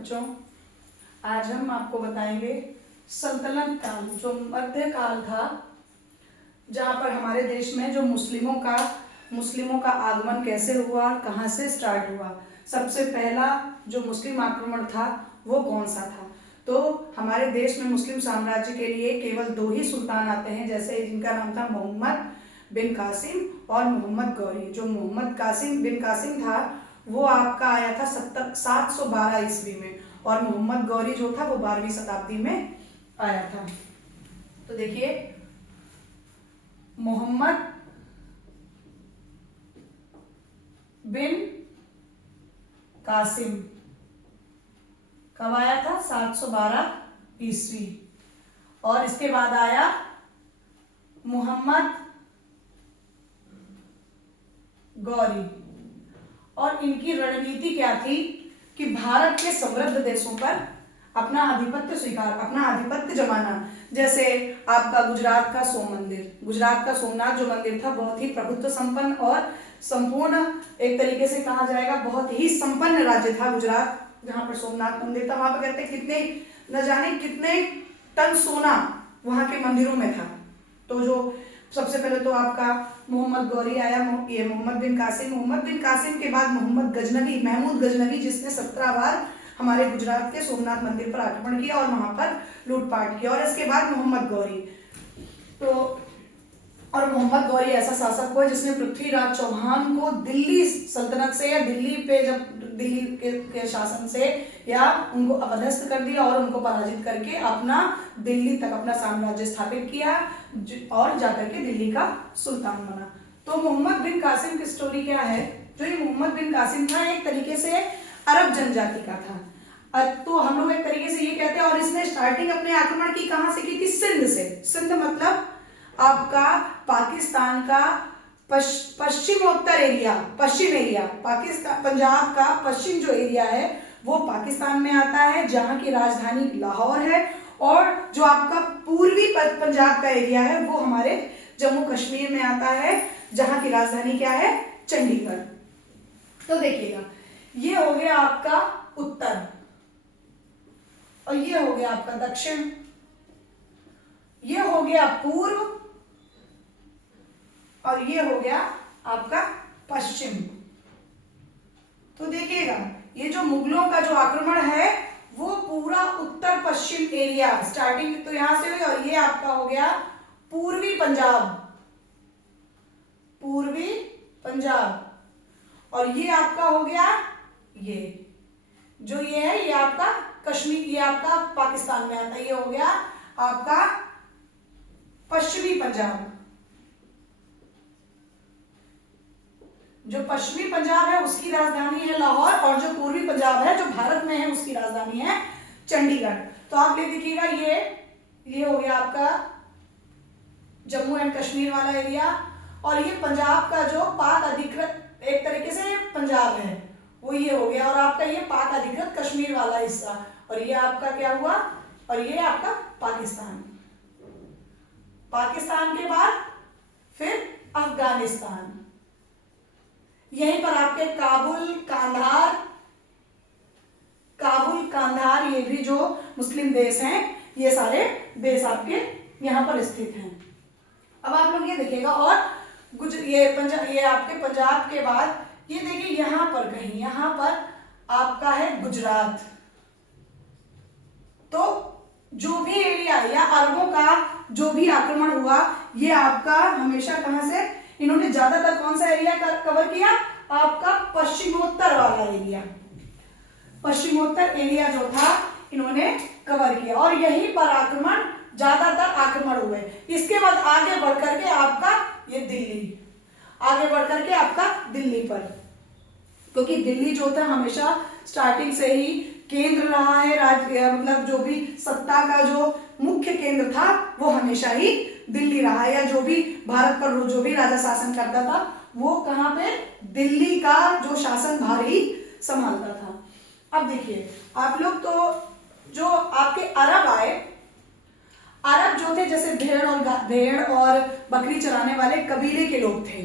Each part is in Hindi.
बच्चों, आज हम आपको बताएंगे सल्तनत काल, जो मध्य काल था, जहाँ पर हमारे देश में जो मुस्लिमों का आगमन कैसे हुआ, कहाँ से स्टार्ट हुआ। सबसे पहला जो मुस्लिम आक्रमण था वो कौन सा था। तो हमारे देश में मुस्लिम साम्राज्य के लिए केवल दो ही सुल्तान आते हैं, जैसे जिनका नाम था मोहम्मद बिन कासिम और मोहम्मद गौरी। जो मोहम्मद बिन कासिम था वो आपका आया था 712 ईस्वी में, और मोहम्मद गौरी जो था वो 12वीं शताब्दी में आया था। तो देखिए, मोहम्मद बिन कासिम कब आया था? 712 ईस्वी। और इसके बाद आया मोहम्मद गौरी, और इनकी रणनीति क्या थी कि भारत के समृद्ध देशों पर अपना आधिपत्य स्वीकार, अपना आधिपत्य जमाना। जैसे आपका गुजरात का गुजरात का सोमनाथ जो मंदिर था, बहुत ही प्रभुत्व संपन्न और संपूर्ण, एक तरीके से कहा जाएगा बहुत ही संपन्न राज्य था गुजरात। जहां पर सोमनाथ मंदिर था, वहां पर कहते कितने न जाने कितने टन सोना वहां के मंदिरों में था। तो जो सबसे पहले तो आपका मोहम्मद गौरी आया, ये मोहम्मद बिन कासिम के बाद महमूद गजनवी, जिसने 17 बार हमारे गुजरात के सोमनाथ मंदिर पर आक्रमण किया और वहां पर लूटपाट किया। और इसके बाद मोहम्मद गौरी, तो और मोहम्मद गौरी ऐसा शासक हुआ जिसने पृथ्वीराज चौहान को दिल्ली सल्तनत से, या दिल्ली पे जब दिल्ली के शासन से या उनको अपदस्थ कर दिया और उनको पराजित करके अपना दिल्ली तक अपना साम्राज्य स्थापित किया और जाकर के दिल्ली का सुल्तान बना। तो मोहम्मद बिन कासिम की स्टोरी क्या है? जो ये मोहम्मद बिन कासिम था, एक तरीके से अरब जनजाति का था। तो हम लोग एक तरीके से ये कहते हैं, और इसने स्टार्टिंग अपने आक्रमण की कहां से की थी? सिंध से। सिंध मतलब आपका पाकिस्तान का पश्चिम एरिया, पाकिस्तान पंजाब का पश्चिम जो एरिया है वो पाकिस्तान में आता है, जहां की राजधानी लाहौर है। और जो आपका पूर्वी पंजाब का एरिया है वो हमारे जम्मू कश्मीर में आता है, जहां की राजधानी क्या है? चंडीगढ़। तो देखिएगा, ये हो गया आपका उत्तर, और ये हो गया आपका दक्षिण, ये हो गया पूर्व, और ये हो गया आपका पश्चिम। तो देखिएगा, ये जो मुगलों का जो आक्रमण है वो पूरा उत्तर पश्चिम एरिया, स्टार्टिंग तो यहां से हुई, और ये आपका हो गया पूर्वी पंजाब, और ये आपका हो गया ये है, ये आपका कश्मीर, ये आपका पाकिस्तान में आता है, ये हो गया आपका पश्चिमी पंजाब। जो पश्चिमी पंजाब है उसकी राजधानी है लाहौर, और जो पूर्वी पंजाब है जो भारत में है उसकी राजधानी है चंडीगढ़। तो आप ये देखिएगा, ये हो गया आपका जम्मू एंड कश्मीर वाला एरिया, और ये पंजाब का जो पाक अधिकृत एक तरीके से पंजाब है वो ये हो गया, और आपका ये पाक अधिकृत कश्मीर वाला हिस्सा, और ये आपका क्या हुआ? और ये आपका पाकिस्तान के बाद फिर अफगानिस्तान। यहीं पर आपके काबुल कांधार ये भी जो मुस्लिम देश हैं, ये सारे देश आपके यहां पर स्थित हैं। अब आप लोग ये देखिएगा, और ये आपके पंजाब के बाद ये देखिए यहां पर आपका है गुजरात। तो जो भी एरिया या अरबों का जो भी आक्रमण हुआ, ये आपका हमेशा कहां से, इन्होंने ज्यादातर कौन सा एरिया कवर किया? आपका पश्चिमोत्तर वाला एरिया, पश्चिमोत्तर एरिया जो था इन्होंने कवर किया, और यहीं पर ज्यादातर आक्रमण हुए। इसके बाद आगे बढ़कर के आपका ये दिल्ली पर, क्योंकि दिल्ली जो था हमेशा स्टार्टिंग से ही केंद्र रहा है, मतलब जो भी सत्ता का जो मुख्य केंद्र था वो हमेशा ही दिल्ली रहा है, या जो भी भारत पर जो भी राजा शासन करता था वो कहां पे? दिल्ली का जो शासन भार ही संभालता था। अब देखिए आप लोग, तो जो आपके अरब आए, अरब जो थे जैसे भेड़ और बकरी चराने वाले कबीले के लोग थे,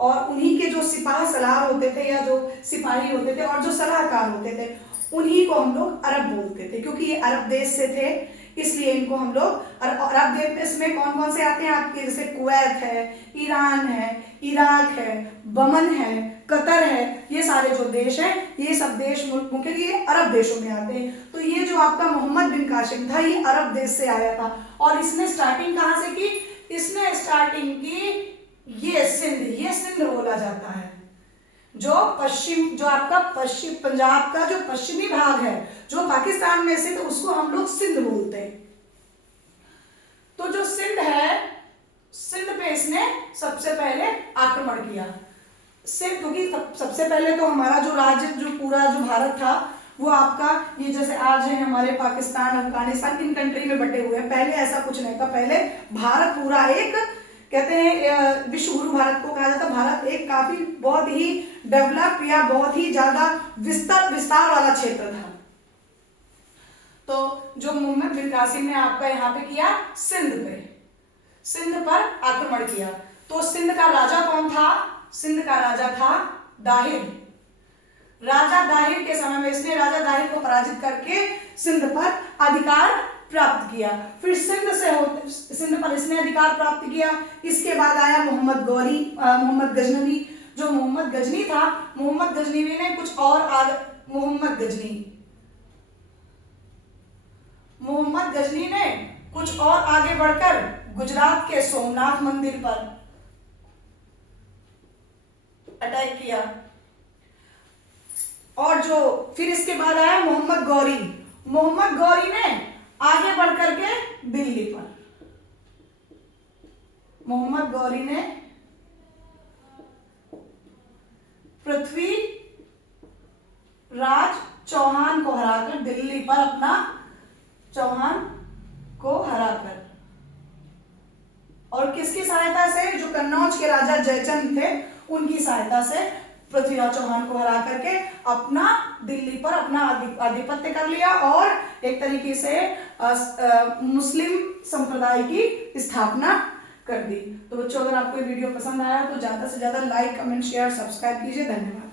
और उन्हीं के जो सिपाह सलार होते थे, या जो सिपाही होते थे और जो सलाहकार होते थे, उन्हीं को हम लोग अरब बोलते थे, क्योंकि ये अरब देश से थे, इसलिए इनको हम लोग अरब देश में कौन कौन से आते हैं आपके, जैसे कुवैत है, ईरान है, इराक है, बमन है, कतर है, ये सारे जो देश हैं, ये सब देश मुख्य ये अरब देशों में आते हैं। तो ये जो आपका मोहम्मद बिन कासिम था, ये अरब देश से आया था, और इसने स्टार्टिंग कहां से की, इसने स्टार्टिंग की ये सिंध बोला जाता है, जो पश्चिम, जो आपका पश्चिम पंजाब का जो पश्चिमी भाग है, जो पाकिस्तान में स्थित, उसको हम लोग सिंध बोलते हैं। तो जो सिंध है, सिंध पे इसने सबसे पहले आक्रमण किया। सिंध, क्योंकि सबसे पहले तो हमारा जो राज्य, जो पूरा जो भारत था, वो आपका ये जैसे आज है हमारे पाकिस्तान, अफगानिस्तान, इन कंट्री में बटे हुए हैं। पहले ऐसा कुछ नहीं था, पहले भारत पूरा एक, कहते हैं विश्व गुरु भारत को कहा जाता। भारत एक काफी बहुत ही डेवलप या बहुत ही ज्यादा विस्तार वाला क्षेत्र था। तो जो मोहम्मद बिन कासिम ने आपका यहाँ पे किया, सिंध पर आक्रमण किया। तो सिंध का राजा कौन था, सिंध का राजा था दाहिर। राजा दाहिर के समय में इसने राजा दाहिर को पराजित करके सिंध पर अधिकार प्राप्त किया। फिर सिंध पर इसने अधिकार प्राप्त किया। इसके बाद आया मोहम्मद गजनवी। जो मोहम्मद गजनी था, मोहम्मद गजनवी ने कुछ और मोहम्मद गजनी ने कुछ और आगे बढ़कर गुजरात के सोमनाथ मंदिर पर अटैक किया। और जो फिर इसके बाद आया मोहम्मद गौरी ने आगे बढ़कर के दिल्ली पर, मोहम्मद गौरी ने पृथ्वी राज चौहान को हराकर दिल्ली पर अपना, चौहान को हराकर, और किसकी सहायता से, जो कन्नौज के राजा जयचंद थे, उनकी सहायता से पृथ्वीराज चौहान को हरा करके अपना दिल्ली पर अपना आधिपत्य कर लिया, और एक तरीके से मुस्लिम संप्रदाय की स्थापना कर दी। तो बच्चों, अगर आपको ये वीडियो पसंद आया तो ज्यादा से ज्यादा लाइक, कमेंट, शेयर, सब्सक्राइब कीजिए। धन्यवाद।